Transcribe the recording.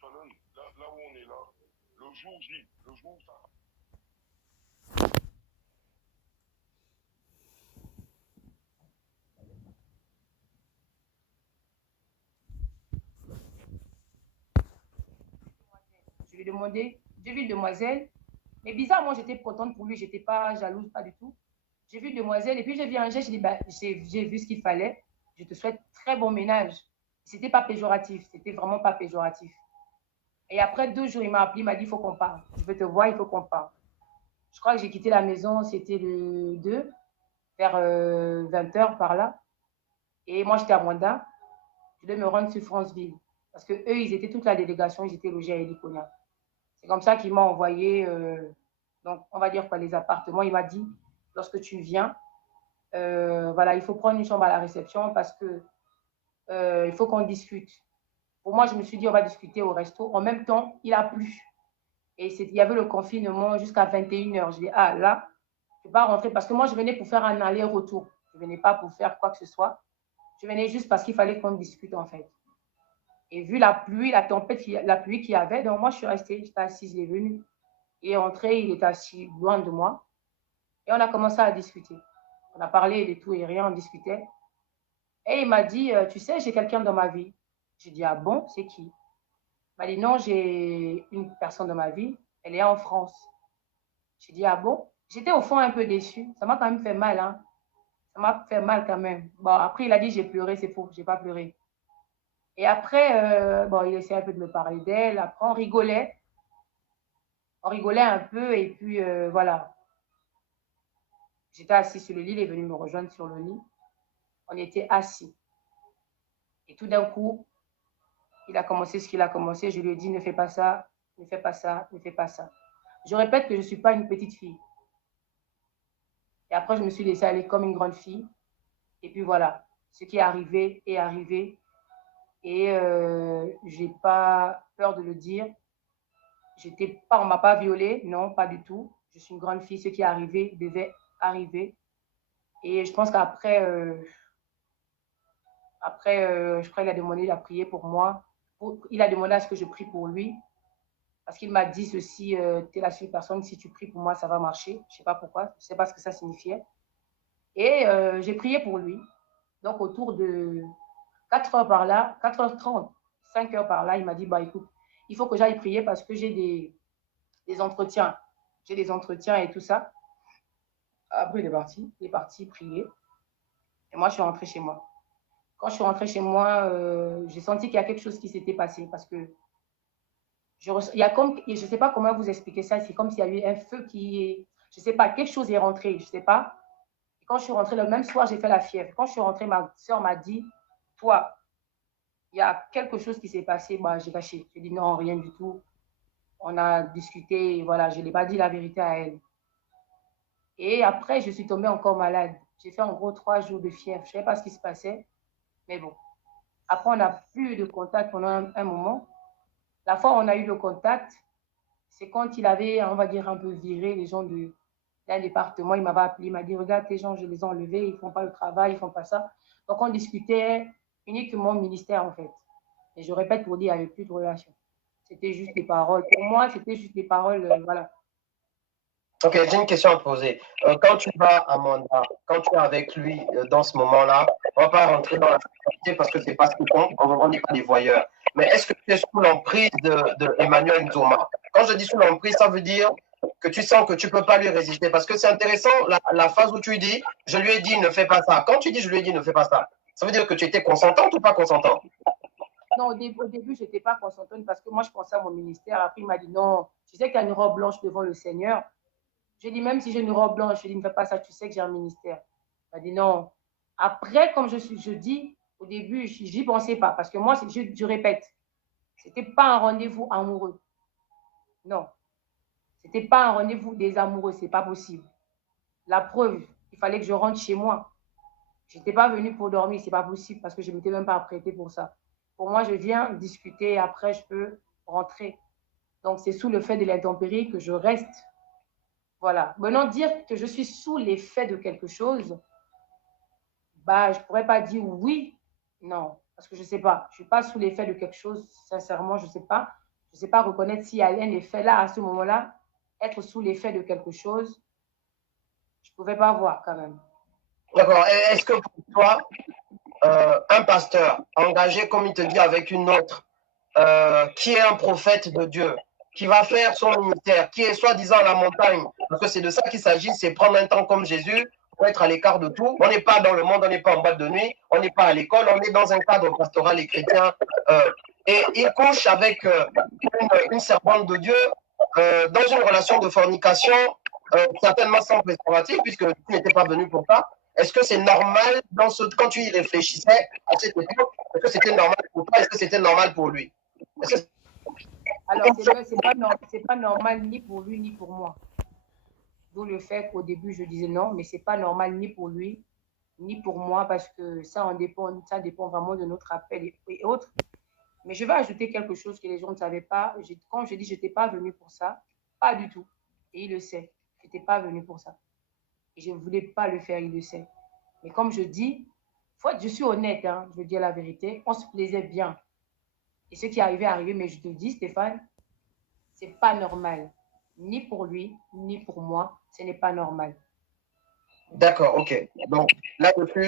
Fallon, là où on est là, le jour J, le jour où ça. Je lui ai demandé, j'ai vu une demoiselle, mais bizarrement, j'étais contente pour lui, j'étais pas jalouse, pas du tout. J'ai vu une demoiselle et puis j'ai vu un geste, j'ai dit, bah, j'ai vu ce qu'il fallait, je te souhaite très bon ménage. C'était pas péjoratif, c'était vraiment pas péjoratif. Et après 2 jours, il m'a appelé, il m'a dit, il faut qu'on parle. Je veux te voir, il faut qu'on parle. Je crois que j'ai quitté la maison, c'était le 2, vers 20 h par là. Et moi, j'étais à Mwanda. Je devais me rendre sur Franceville. Parce que eux, ils étaient toute la délégation, ils étaient logés à Elikonia. C'est comme ça qu'il m'a envoyé, donc on va dire quoi, les appartements. Il m'a dit, lorsque tu viens, voilà, il faut prendre une chambre à la réception parce que il faut qu'on discute. Pour moi, je me suis dit, on va discuter au resto. En même temps, il a plu. Et il y avait le confinement jusqu'à 21 h. Je dis, ah là, je ne vais pas rentrer parce que moi, je venais pour faire un aller-retour. Je ne venais pas pour faire quoi que ce soit. Je venais juste parce qu'il fallait qu'on discute en fait. Et vu la pluie, la tempête, la pluie qu'il y avait, donc moi, je suis restée, j'étais assise, il est venu. Il est entré, il était assis loin de moi. Et on a commencé à discuter. On a parlé de tout et rien, on discutait. Et il m'a dit, tu sais, j'ai quelqu'un dans ma vie. J'ai dit, ah bon, c'est qui? Il m'a dit, non, j'ai une personne dans ma vie, elle est en France. J'ai dit, ah bon? J'étais au fond un peu déçue. Ça m'a quand même fait mal, hein. Ça m'a fait mal quand même. Bon, après, il a dit, j'ai pleuré, c'est faux, j'ai pas pleuré. Et après, bon, il essayait un peu de me parler d'elle. Après, on rigolait un peu, et puis voilà. J'étais assis sur le lit, il est venu me rejoindre sur le lit. On était assis. Et tout d'un coup, il a commencé ce qu'il a commencé. Je lui ai dit, ne fais pas ça, ne fais pas ça, ne fais pas ça. Je répète que je ne suis pas une petite fille. Et après, je me suis laissée aller comme une grande fille. Et puis voilà, ce qui est arrivé est arrivé. Et je n'ai pas peur de le dire. On ne m'a pas violée, non, pas du tout. Je suis une grande fille. Ce qui est arrivé devait arriver. Et je pense qu'après, je crois qu'il a demandé, il a prié pour moi. Il a demandé à ce que je prie pour lui. Parce qu'il m'a dit ceci, tu es la seule personne, si tu pries pour moi, ça va marcher. Je ne sais pas pourquoi, je ne sais pas ce que ça signifiait. Et j'ai prié pour lui. Donc autour de 4 h par là, 4 h 30, 5 h par là, il m'a dit, bah écoute, il faut que j'aille prier parce que j'ai des entretiens. J'ai des entretiens et tout ça. Après, il est parti prier. Et moi, je suis rentrée chez moi. Quand je suis rentrée chez moi, j'ai senti qu'il y a quelque chose qui s'était passé parce que il y a comme, je ne sais pas comment vous expliquer ça, c'est comme s'il y a eu un feu qui est, je ne sais pas, quelque chose est rentré, je ne sais pas. Et quand je suis rentrée, le même soir, j'ai fait la fièvre. Quand je suis rentrée, ma soeur m'a dit, toi, il y a quelque chose qui s'est passé. Bah, j'ai lâché. J'ai dit non, rien du tout. On a discuté, voilà, je n'ai pas dit la vérité à elle. Et après, je suis tombée encore malade. J'ai fait en gros 3 jours de fièvre. Je ne savais pas ce qui se passait, mais bon. Après, on n'a plus de contact pendant un moment. La fois où on a eu le contact, c'est quand il avait, on va dire, un peu viré les gens d'un département. Il m'avait appelé, il m'a dit, regarde, tes gens, je les ai enlevés, ils ne font pas le travail, ils ne font pas ça. Donc, on discutait uniquement au ministère, en fait. Et je répète pour dire, il n'y avait plus de relation. C'était juste des paroles. Pour moi, c'était juste des paroles, voilà. Ok, j'ai une question à te poser. Quand tu vas à Manda, quand tu es avec lui dans ce moment-là, on ne va pas rentrer dans la sécurité parce que c'est pas ce qui compte, on n'est pas des voyeurs. Mais est-ce que tu es sous l'emprise de Emmanuel Nzoma? Quand je dis sous l'emprise, ça veut dire que tu sens que tu ne peux pas lui résister. Parce que c'est intéressant la phase où tu dis, je lui ai dit ne fais pas ça. Quand tu dis je lui ai dit ne fais pas ça, ça veut dire que tu étais consentante ou pas consentante? Non, au début, je n'étais pas consentante parce que moi, je pensais à mon ministère. Après, il m'a dit, non, tu sais qu'il y a une robe blanche devant le Seigneur. J'ai dit, même si j'ai une robe blanche, je lui ai dit, ne fais pas ça, tu sais que j'ai un ministère. Il m'a dit, non. Après, comme je dis, au début, j'y pensais pas. Parce que moi, je répète, c'était pas un rendez-vous amoureux. Non. C'était pas un rendez-vous des amoureux, c'est pas possible. La preuve, il fallait que je rentre chez moi. Je n'étais pas venue pour dormir, c'est pas possible parce que je ne m'étais même pas apprêtée pour ça. Pour moi, je viens discuter et après, je peux rentrer. Donc, c'est sous le fait de l'intempérie que je reste. Voilà. Maintenant, dire que je suis sous l'effet de quelque chose, bah, je ne pourrais pas dire oui, non, parce que je ne sais pas. Je ne suis pas sous l'effet de quelque chose, sincèrement, je ne sais pas. Je ne sais pas reconnaître s'il y a un effet là, à ce moment-là, être sous l'effet de quelque chose. Je ne pouvais pas voir quand même. D'accord. Est-ce que pour toi, un pasteur engagé, comme il te dit, avec une autre, qui est un prophète de Dieu, qui va faire son ministère, qui est soi-disant à la montagne, parce que c'est de ça qu'il s'agit, c'est prendre un temps comme Jésus, pour être à l'écart de tout. On n'est pas dans le monde, on n'est pas en boîte de nuit, on n'est pas à l'école, on est dans un cadre pastoral et chrétien. Et il couche avec une servante de Dieu dans une relation de fornication, certainement sans préservatif, puisque tu n'étais pas venu pour ça. Est-ce que c'est normal, quand tu y réfléchissais à cette époque, est-ce que c'était normal pour toi, est-ce que c'était normal pour lui? Alors, c'est pas normal ni pour lui, ni pour moi. D'où le fait qu'au début, je disais non, mais c'est pas normal ni pour lui, ni pour moi, parce que ça dépend vraiment de notre appel et autres. Mais je vais ajouter quelque chose que les gens ne savaient pas. Quand je dis je n'étais pas venue pour ça, pas du tout. Et il le sait. Je n'étais pas venue pour ça. Et je ne voulais pas le faire, il le sait. Mais comme je dis, je suis honnête, hein, je veux dire la vérité, on se plaisait bien. Et ce qui est arrivé, mais je te dis, Stéphane, c'est pas normal. Ni pour lui, ni pour moi, ce n'est pas normal. D'accord, ok. Donc là, depuis